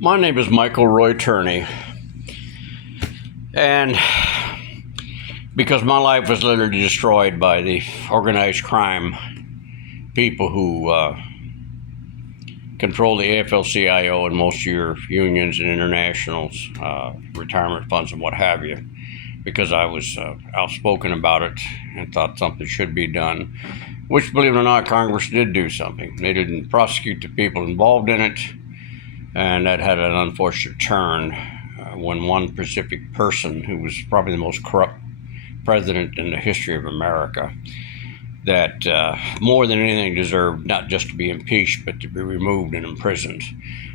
My name is Michael Roy Turney, and because my life was literally destroyed by the organized crime people who control the AFL-CIO and most of your unions and internationals, retirement funds and what have you, because I was outspoken about it and thought something should be done, which, believe it or not, Congress did do something. They didn't prosecute the people involved in it, and that had an unfortunate turn when one specific person, who was probably the most corrupt president in the history of America, that more than anything deserved not just to be impeached but to be removed and imprisoned,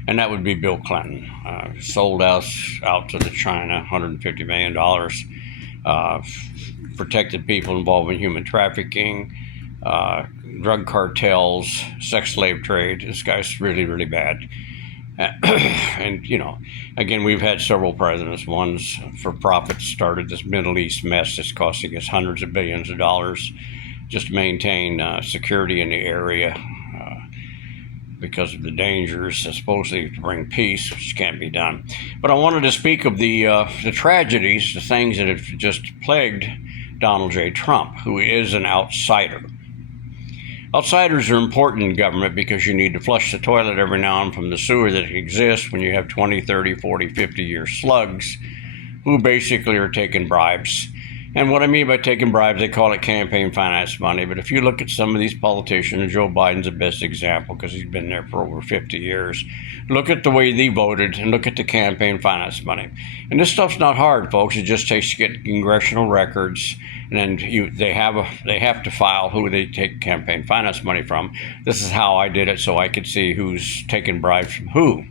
and that would be Bill Clinton. Sold us out to the China, $150 million, protected people involved in human trafficking, drug cartels, sex slave trade. This guy's really, really bad. And, again, we've had several presidents. One's for profit started this Middle East mess that's costing us hundreds of billions of dollars just to maintain security in the area because of the dangers, supposedly to bring peace, which can't be done. But I wanted to speak of the tragedies, the things that have just plagued Donald J. Trump, who is an outsider. Outsiders are important in government because you need to flush the toilet every now and then from the sewer that exists when you have 20, 30, 40, 50-year slugs who basically are taking bribes. And what I mean by taking bribes, they call it campaign finance money. But if you look at some of these politicians, Joe Biden's the best example because he's been there for over 50 years. Look at the way they voted and look at the campaign finance money. And this stuff's not hard, folks. It just takes to get congressional records, and then they have to file who they take campaign finance money from. This is how I did it, so I could see who's taking bribes from who.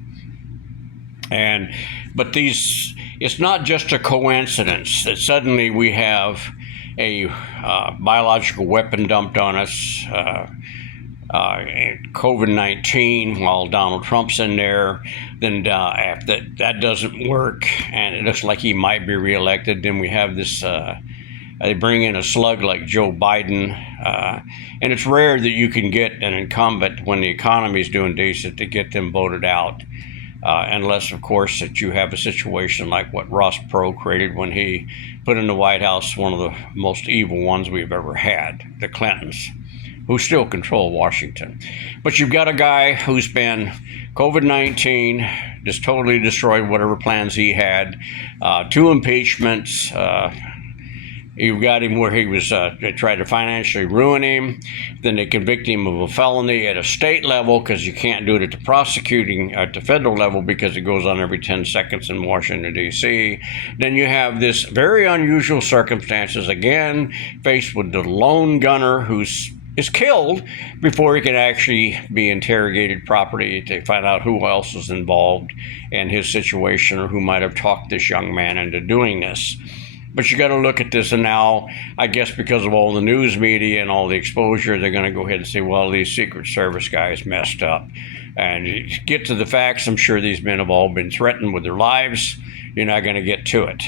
But it's not just a coincidence that suddenly we have a biological weapon dumped on us, COVID-19, while Donald Trump's in there. Then that doesn't work, and it looks like he might be reelected. Then we have this. They bring in a slug like Joe Biden, and it's rare that you can get an incumbent when the economy is doing decent to get them voted out. Unless, of course, that you have a situation like what Ross Perot created when he put in the White House one of the most evil ones we've ever had, the Clintons, who still control Washington. But you've got a guy who's been COVID-19, just totally destroyed whatever plans he had, 2 impeachments. You've got him where he was, they tried to financially ruin him. Then they convict him of a felony at a state level because you can't do it at the prosecuting, at the federal level, because it goes on every 10 seconds in Washington, D.C. Then you have this very unusual circumstances, again, faced with the lone gunner who's is killed before he can actually be interrogated properly to find out who else is involved in his situation or who might have talked this young man into doing this. But you got to look at this, and now, I guess because of all the news media and all the exposure, they're going to go ahead and say, well, these Secret Service guys messed up. And you get to the facts, I'm sure these men have all been threatened with their lives. You're not going to get to it.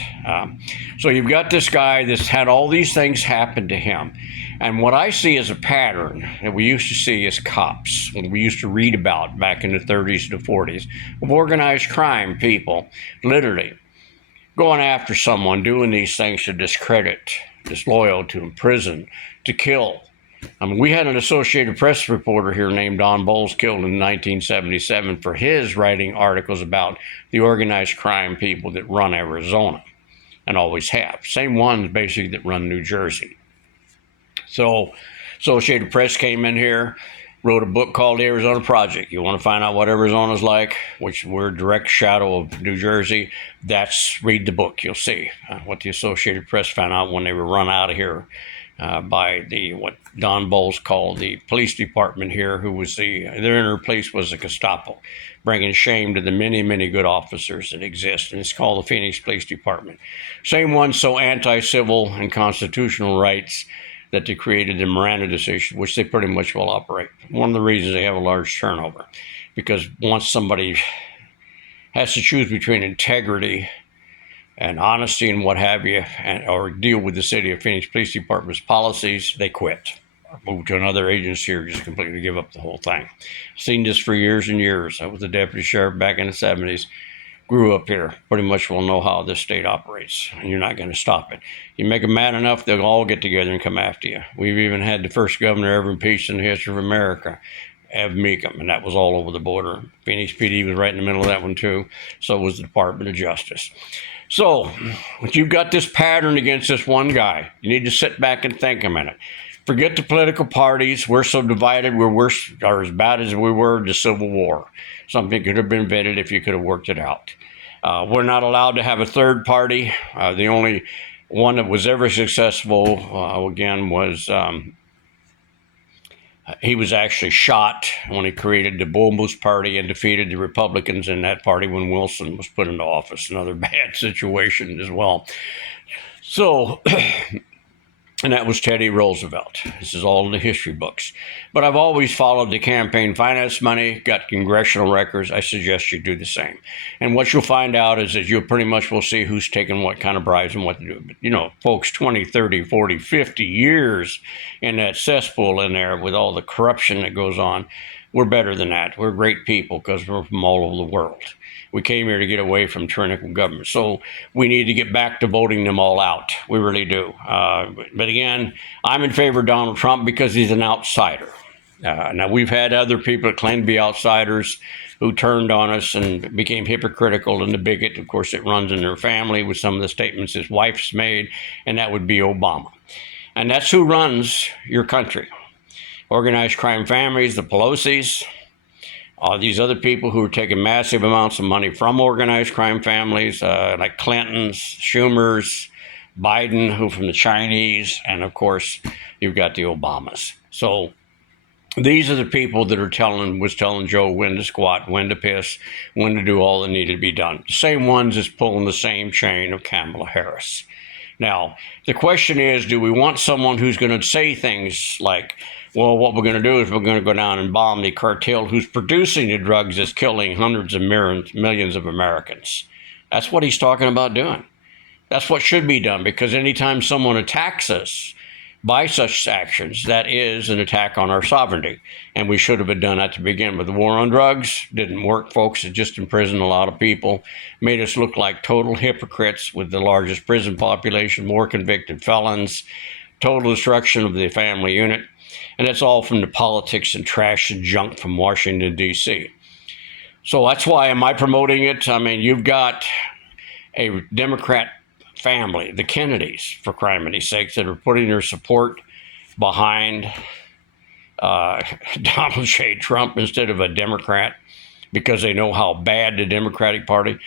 So you've got this guy that's had all these things happen to him. And what I see as a pattern that we used to see as cops, when we used to read about back in the 30s to 40s, of organized crime people, literally going after someone, doing these things to discredit, disloyal, to imprison, to kill. I mean, we had an Associated Press reporter here named Don Bowles killed in 1977 for his writing articles about the organized crime people that run Arizona and always have. Same ones, basically, that run New Jersey. So Associated Press came in here, wrote a book called The Arizona Project. You want to find out what Arizona's like, which we're a direct shadow of New Jersey, read the book. You'll see what the Associated Press found out when they were run out of here by what Don Bowles called the police department here, who was their inner police was the Gestapo, bringing shame to the many, many good officers that exist. And it's called the Phoenix Police Department. Same one, so anti-civil and constitutional rights that they created the Miranda decision, which they pretty much will operate. One of the reasons they have a large turnover, because once somebody has to choose between integrity and honesty and what have you, or deal with the city of Phoenix Police Department's policies, they quit. moved to another agency or just completely give up the whole thing. Seen this for years and years. I was a deputy sheriff back in the 70s. Grew up here. Pretty much will know how this state operates, and you're not going to stop it. You make them mad enough, they'll all get together and come after you. We've even had the first governor ever impeached in the history of America, Ab Meekum, and that was all over the border. Phoenix PD was right in the middle of that one too. So was the Department of Justice. So, if you've got this pattern against this one guy, you need to sit back and think a minute. Forget the political parties. We're so divided. We're worse or as bad as we were in the Civil War. Something could have been invented if you could have worked it out. We're not allowed to have a third party. The only one that was ever successful, again, was he was actually shot when he created the Bull Moose Party and defeated the Republicans in that party when Wilson was put into office. Another bad situation as well. So, and that was Teddy Roosevelt. This is all in the history books. But I've always followed the campaign finance money, got congressional records. I suggest you do the same. And what you'll find out is that you pretty much will see who's taking what kind of bribes and what to do. But, you know, folks, 20, 30, 40, 50 years in that cesspool in there with all the corruption that goes on, we're better than that. We're great people because we're from all over the world. We came here to get away from tyrannical government. So we need to get back to voting them all out. We really do. But again, I'm in favor of Donald Trump because he's an outsider. Now, we've had other people that claim to be outsiders who turned on us and became hypocritical and the bigot. Of course, it runs in their family with some of the statements his wife's made, and that would be Obama. And that's who runs your country. Organized crime families, the Pelosi's, these other people who are taking massive amounts of money from organized crime families, like Clinton's, Schumer's, Biden, who from the Chinese, and of course, you've got the Obamas. So these are the people that was telling Joe when to squat, when to piss, when to do all that needed to be done. The same ones that's pulling the same chain of Kamala Harris. Now, the question is, do we want someone who's going to say things like, well, what we're going to do is we're going to go down and bomb the cartel who's producing the drugs that's killing hundreds of millions of Americans? That's what he's talking about doing. That's what should be done, because anytime someone attacks us by such actions, that is an attack on our sovereignty. And we should have done that to begin with. The war on drugs didn't work, folks. It just imprisoned a lot of people, made us look like total hypocrites with the largest prison population, more convicted felons, total destruction of the family unit. And that's all from the politics and trash and junk from Washington, D.C. So that's why am I promoting it? I mean, you've got a Democrat family, the Kennedys, for criminy sakes, that are putting their support behind Donald J. Trump instead of a Democrat because they know how bad the Democratic Party.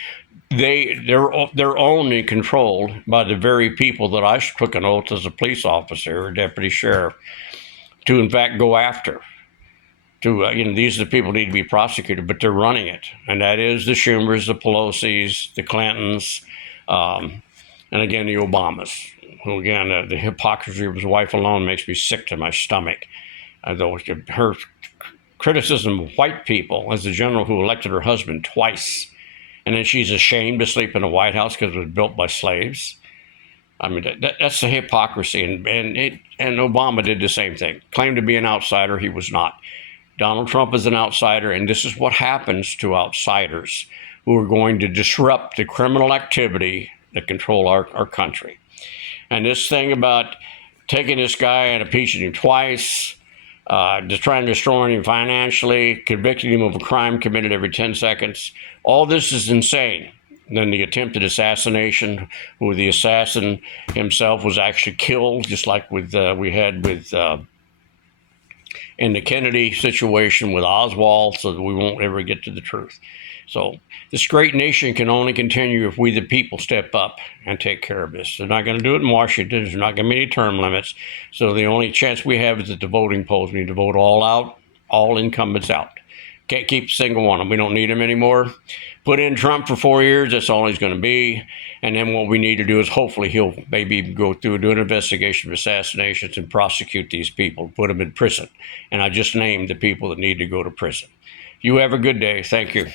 They're owned and controlled by the very people that I took an oath as a police officer or deputy sheriff to in fact go after. These are the people who need to be prosecuted, but they're running it. And that is the Schumers, the Pelosi's, the Clintons, and again, the Obamas, who again, the hypocrisy of his wife alone makes me sick to my stomach. Though her criticism of white people as the general who elected her husband twice, and then she's ashamed to sleep in the White House because it was built by slaves. I mean, that's the hypocrisy, and Obama did the same thing. Claimed to be an outsider, he was not. Donald Trump is an outsider, and this is what happens to outsiders who are going to disrupt the criminal activity that control our country. And this thing about taking this guy and impeaching him twice, just trying to destroy him financially, convicting him of a crime committed every 10 seconds, all this is insane. And then the attempted assassination, where the assassin himself was actually killed, just like we had with in the Kennedy situation with Oswald, so that we won't ever get to the truth. So this great nation can only continue if we, the people, step up and take care of this. They're not going to do it in Washington. There's not going to be any term limits. So the only chance we have is at the voting polls. We need to vote all out, all incumbents out. Can't keep a single one of them. We don't need them anymore. Put in Trump for 4 years. That's all he's going to be. And then what we need to do is hopefully he'll maybe go through and do an investigation of assassinations and prosecute these people, put them in prison. And I just named the people that need to go to prison. You have a good day. Thank you.